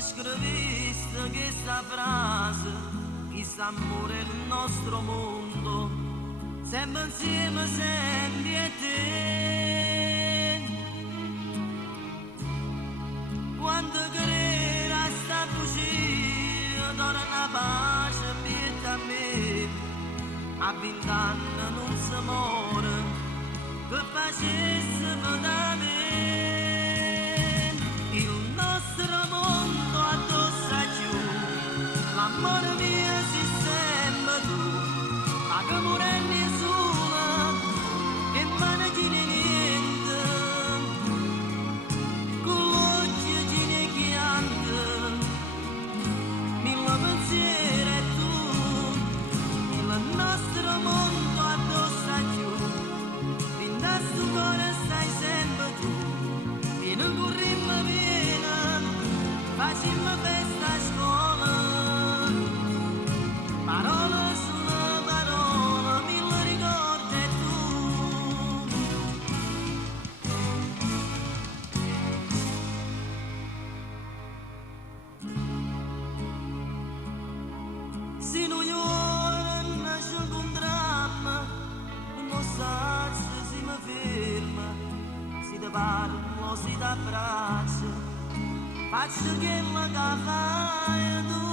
scriviste questa frase, chissà amore il nostro mondo, sempre insieme, sempre a te. Quando querere sta bugia, dona una pace per a me, a 20 anni non si muore, che facesse per me. Il nostro mondo addosso a giù, l'amore mio si sembra tu, ma che muore nessuno, che non tiene niente, con l'occhio tiene chiante, mille pensieri e tu, il nostro mondo addosso a giù, fin da sto cuore stai sempre tu, vieni con ritmo vieni, facciamo festa a scuola, parole sono parole, mille ricordi e tu. Se noi ora nasce un dramma, non sa se si mi ferma, si ti parlo, si ti abbraccio, faccio che la fai tu.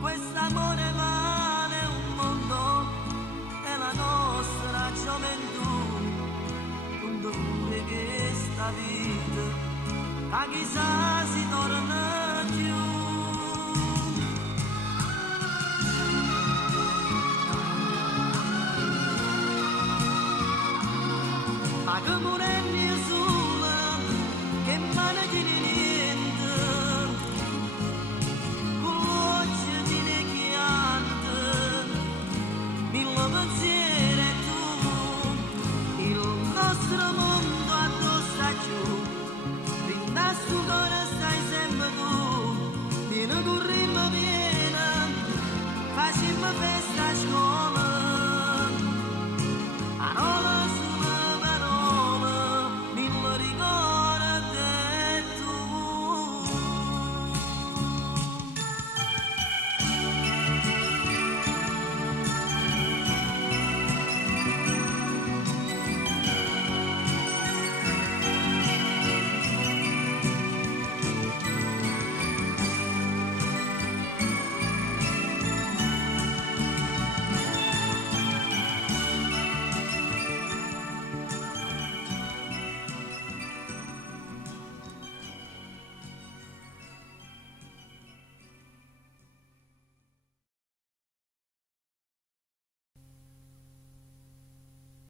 Quest'amore vale un mondo, è la nostra gioventù, non dove che sta vita, ma chissà si torna più. Ma che muore